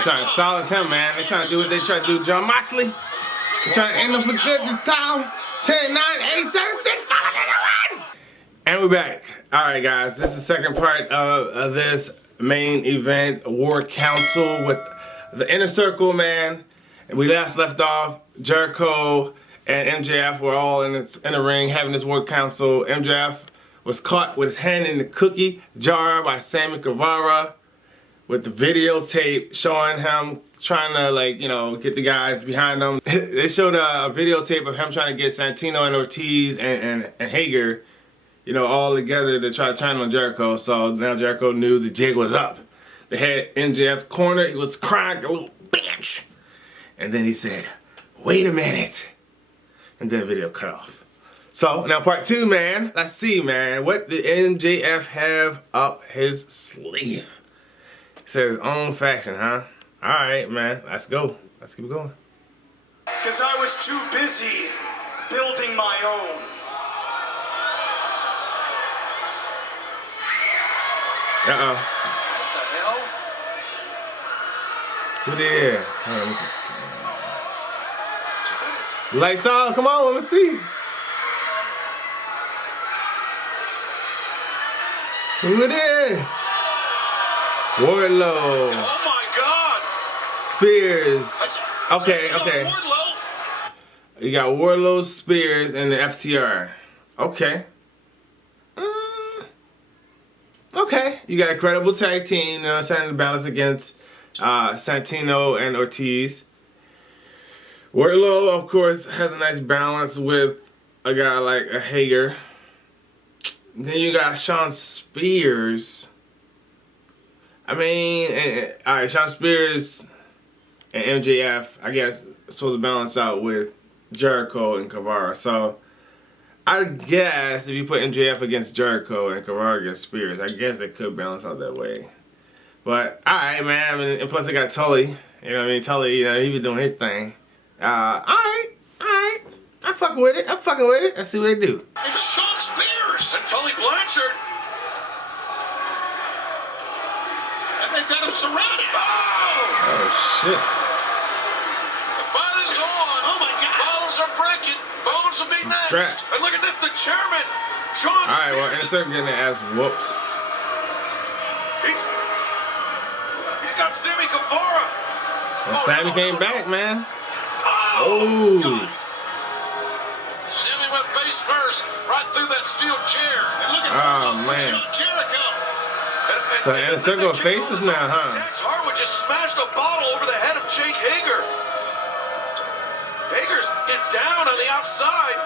They're trying to silence him, man. They're trying to do what they try to do John Moxley. They're trying to end him for good this time. 10, 9, 8, 7, 6, 5, 4, 3, 2, 1. And we're back. All right, guys. This is the second part of this main event, War Council with the Inner Circle, man. And we last left off, Jericho and MJF were all in the ring having this War Council. MJF was caught with his hand in the cookie jar by Sami Guavara with the videotape showing him trying to, like, you know, get the guys behind him. They showed a videotape of him trying to get Santino and Ortiz and Hager, you know, all together to try to turn on Jericho. So now Jericho knew the jig was up. They had MJF corner. He was crying, a little bitch. And then he said, wait a minute. And then the video cut off. So now part two, man. Let's see, man. What did MJF have up his sleeve? He said his own faction, huh? All right, man. Let's go. Let's keep going. Because I was too busy building my own. Uh-oh. What Who there? Lights on. Come on, let me see. Who there? Wardlow. Oh my God! Spears. Okay. You got Wardlow, Spears, and the FTR. Okay. Okay. You got a credible tag team, starting to balance against Santino and Ortiz. Wardlow, of course, has a nice balance with a guy like a Hager. Then you got Shawn Spears. I mean, all right, Shawn Spears and MJF, I guess, supposed to balance out with Jericho and Guavara. So, I guess if you put MJF against Jericho and Guavara against Spears, I guess they could balance out that way. But, all right, man. I mean, and plus they got Tully. You know what I mean? Tully, you know, he was doing his thing. All right. I'm fucking with it. Let's see what they do. It's Shawn Spears and Tully Blanchard. And they've got him surrounded. Oh, shit. The fight is on. Oh, my God. Bones are breaking. Bones will be next. Scratch. And look at this, the chairman, Shawn Spears. All right, well, Inner Circle getting their ass whooped. He's got Sami Guavara. Well, Sami came back, man. Oh! Sami went face first, right through that steel chair. And look at man. Jericho. So Inner Circle faces now, huh? Dax Harwood just smashed a bottle over the head of Jake Hager. Hager is down on the outside.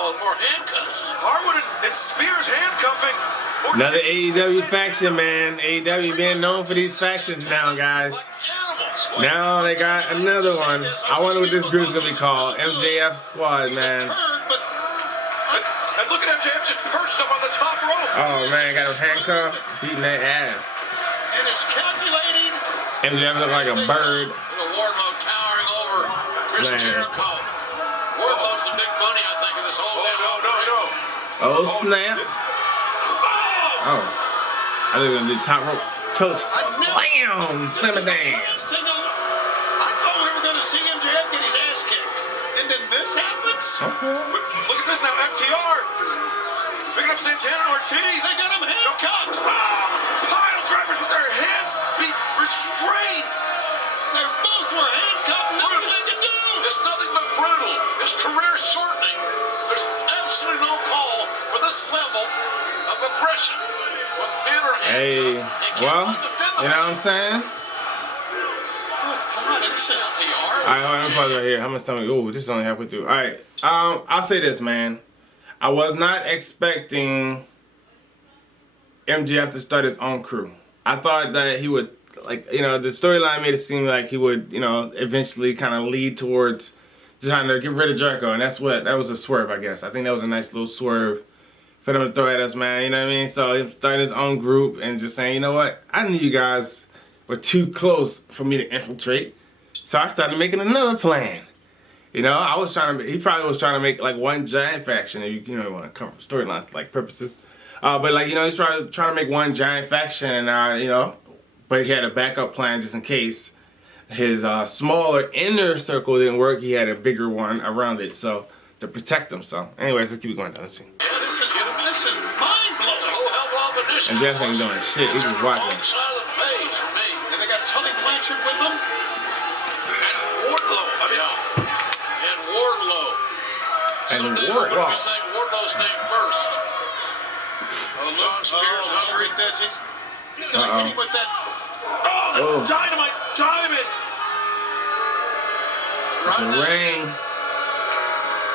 Oh, more handcuffs. Harwood and Spears handcuffing. Another AEW faction, man. AEW being known for these factions now, guys. Now they got another one. I wonder what this group's gonna be called. MJF Squad, man. And look at MJF just perched up on the top rope. Oh man, got him handcuffed, beating that ass. And it's calculating. MJF look like a bird. Wardlow towering over Chris Jericho. Wardlow's some big money, I think, in this whole thing. Oh snap. Oh. I think we're gonna do top rope toast. Bam! Slam it down. I thought we were going to see MJF get his ass kicked. And then this happens? Okay. Look at this now, FTR. Picking up Santana and Ortiz. They got him handcuffed. Pile drivers with their hands restrained. They both were handcuffed. Nothing they could do. It's nothing but brutal. His career shortening. There's absolutely no call for this level of aggression. Hey, well, you know what I'm saying? Alright, I'm pause right here. How much time? Ooh, this is only halfway through. Alright, I'll say this, man. I was not expecting MJF to start his own crew. I thought that he would, like, you know, the storyline made it seem like he would, you know, eventually kind of lead towards trying to get rid of Jericho, and that was a swerve, I guess. I think that was a nice little swerve for them to throw at us, man, you know what I mean? So he started his own group and just saying, you know what? I knew you guys were too close for me to infiltrate. So I started making another plan. You know, he probably was trying to make like one giant faction, if you know, want to cover storylines like purposes. But like, you know, he's trying to make one giant faction and, you know, but he had a backup plan just in case his smaller inner circle didn't work. He had a bigger one around it, so to protect him. So, anyways, let's keep it going down. Let's see. Yeah, this is mind-blowing. Oh, hell of an issue. And Jeff ain't doing shit. He's just watching. Wrong side of the page for me. And they got Tully Blanchard with them. And Wardlow. I mean, and Wardlow. And Someday we're going to be saying Wardlow's name first. John Spears hungry. He's going to hit him with that. Oh, the Dynamite Diamond. Right the ring.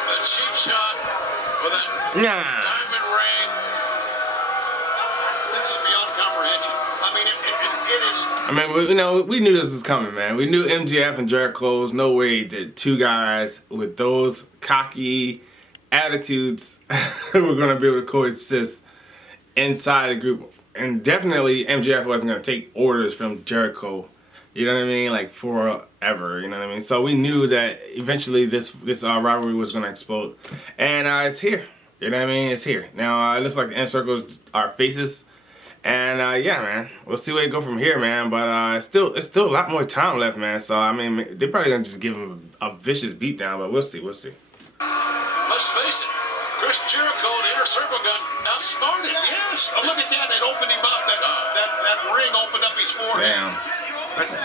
The cheap shot with that diamond ring. This is beyond comprehension. I mean, it is. I mean, we knew this was coming, man. We knew MJF and Jericho's no way that two guys with those cocky attitudes were going to be able to coexist inside a group. And definitely MJF wasn't going to take orders from Jericho, you know what I mean, like forever, you know what I mean? So we knew that eventually this rivalry was going to explode. And it's here, you know what I mean? It's here. Now, it looks like the Inner Circles are faces. And yeah, man, we'll see where they go from here, man. But it's still a lot more time left, man. So, I mean, they're probably going to just give him a vicious beatdown, but we'll see. Let's face it. Chris Jericho, the Inner Circle got outsmarted. Yes. Oh, look at that. It opened him up. That ring opened up his forehead. Damn.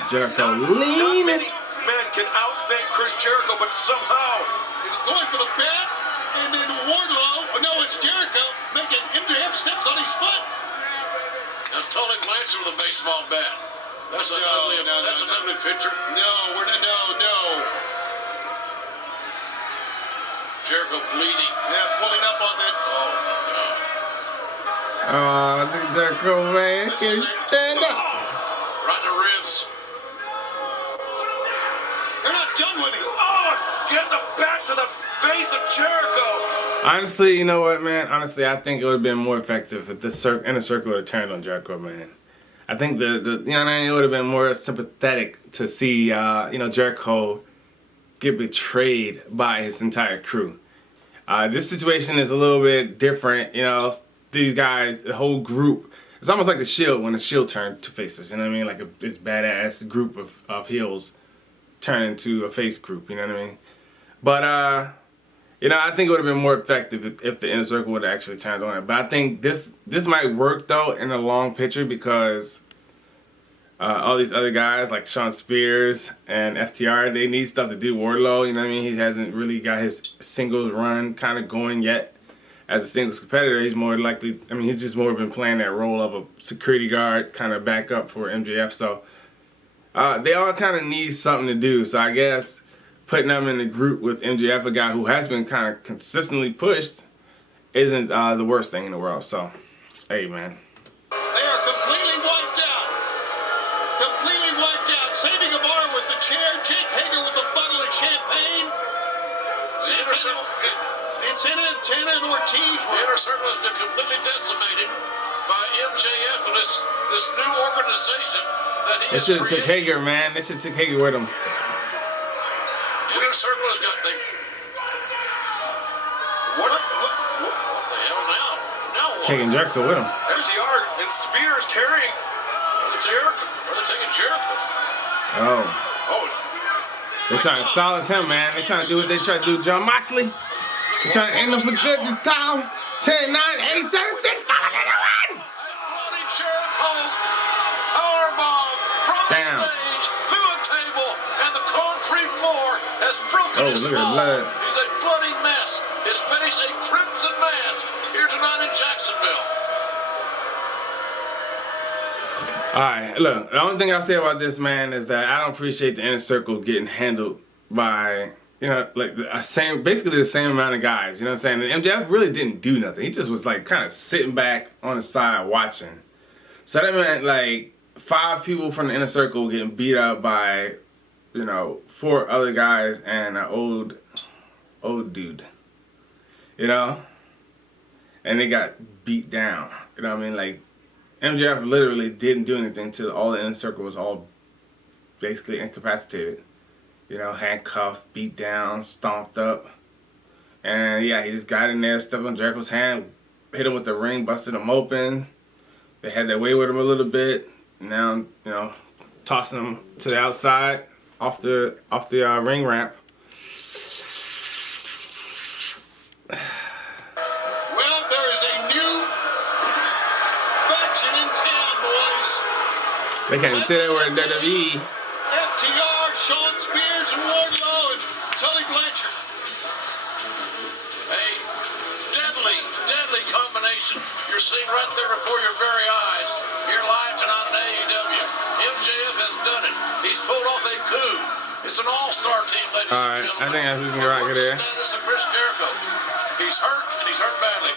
Jericho leaning. Not many men can outthink Chris Jericho, but somehow he was going for the bat, and then Wardlow, no, it's Jericho, making MJF steps on his foot. And Tully Blanchard with a baseball bat. That's an ugly picture. No. Jericho bleeding. Yeah, pulling up on that. Oh, my God. Oh, I think Jericho, man, can he stand up? Right in the ribs. They're not done with him. Oh, get the bat to the face of Jericho. Honestly, you know what, man? Honestly, I think it would have been more effective if the Inner Circle would have turned on Jericho, man. I think you know what I mean, it would have been more sympathetic to see Jericho get betrayed by his entire crew. This situation is a little bit different, you know. These guys, the whole group, it's almost like the Shield when the Shield turned to faces, you know what I mean? Like this badass group of heels turn into a face group, you know what I mean? But I think it would have been more effective if the Inner Circle would have actually turned on it. But I think this might work though in the long picture because all these other guys like Sean Spears and FTR, they need stuff to do. Wardlow, you know what I mean? He hasn't really got his singles run kind of going yet. As a singles competitor, he's more likely, I mean, he's just more been playing that role of a security guard, kind of backup for MJF. So they all kind of need something to do. So I guess putting them in the group with MJF, a guy who has been kind of consistently pushed, isn't the worst thing in the world. So, hey, man. They are completely wiped out. Completely wiped out. Sami Guavara with the chair. Jake Hager with the bottle of champagne. Santana and Ortiz. The Inner Circle has been completely decimated by MJF and this new organization that he They should have took Hager, man. They should have took Hager with him. Inner Circle has got What the hell now? Now what? Taking Jericho with him. There's the art, and Spears carrying Jericho. Or they're taking Jericho. Oh. They're trying to silence him, man. They're trying to do what they try to do to John Moxley. They're trying to end him for good this time. 10, 9, 8, 7, 6, 5, and 1. Bloody Jericho. Powerbomb from the stage through a table, and the concrete floor has broken his look at the fall. blood. He's a bloody mess. His face a crimson mask here tonight in Jacksonville. Alright, look, the only thing I'll say about this, man, is that I don't appreciate the Inner Circle getting handled by, like basically the same amount of guys, you know what I'm saying? And MJF really didn't do nothing. He just was like kind of sitting back on the side watching. So that meant like 5 people from the Inner Circle getting beat up by, 4 other guys and an old dude, and they got beat down, you know what I mean? Like, MJF literally didn't do anything until all the Inner Circle was all basically incapacitated. Handcuffed, beat down, stomped up. And yeah, he just got in there, stepped on Jericho's hand, hit him with the ring, busted him open. They had their way with him a little bit. now, you know, tossing him to the outside off the ring ramp. Well, there is a new faction in town, boys. They can't even say that we're in WWE. FTR, Sean Spears, and Wardlow, and Tully Blanchard. A deadly, deadly combination. You're seeing right there before your very eyes. Here live tonight on AEW. MJF has done it. He's pulled off a coup. It's an all-star team, ladies and gentlemen. I think we can go right there. This is Chris Jericho. He's hurt, and he's hurt badly.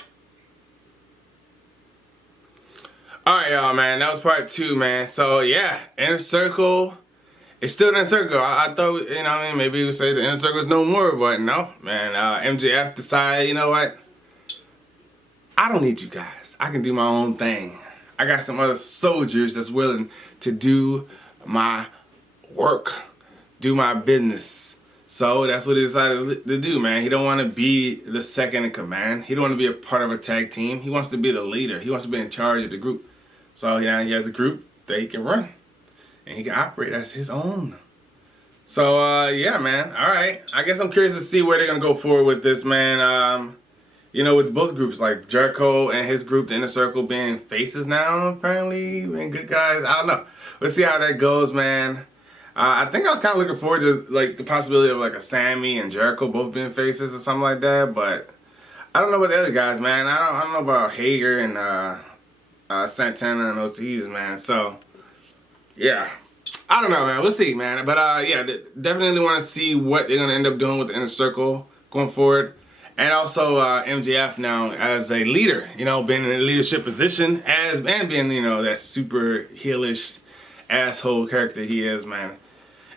Alright, y'all, man. That was part 2, man. So, yeah. Inner Circle. It's still Inner Circle. I thought, you know what I mean? Maybe we would say the Inner Circle is no more, but no. Man, MJF decided, you know what? I don't need you guys. I can do my own thing. I got some other soldiers that's willing to do my work. Do my business. So that's what he decided to do, man. He don't want to be the second in command. He don't want to be a part of a tag team. He wants to be the leader. He wants to be in charge of the group. So yeah, he has a group that he can run. And he can operate as his own. So yeah, man. All right. I guess I'm curious to see where they're going to go forward with this, man. You know, with both groups, like Jericho and his group, the Inner Circle, being faces now, apparently, being good guys. I don't know. Let's see how that goes, man. I think I was kind of looking forward to like the possibility of like a Sami and Jericho both being faces or something like that, but I don't know about the other guys, man. I don't know about Hager and Santana and Ortiz, man. So yeah, I don't know, man. We'll see, man. But yeah, definitely want to see what they're gonna end up doing with the Inner Circle going forward, and also MJF now as a leader, you know, being in a leadership position and being, you know, that super heelish asshole character he is, man.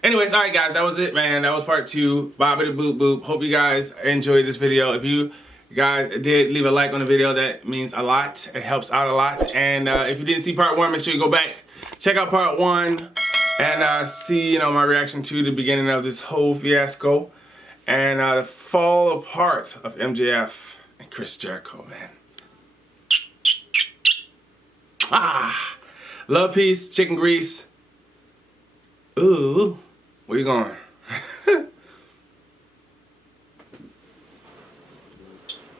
Anyways, alright guys, that was it, man. That was part 2. Bobbity boop boop. Hope you guys enjoyed this video. If you guys did, leave a like on the video. That means a lot. It helps out a lot. And if you didn't see part 1, make sure you go back, check out part 1, and see, you know, my reaction to the beginning of this whole fiasco and the fall apart of MJF and Chris Jericho, man. Love, peace, chicken grease. Ooh, where you going?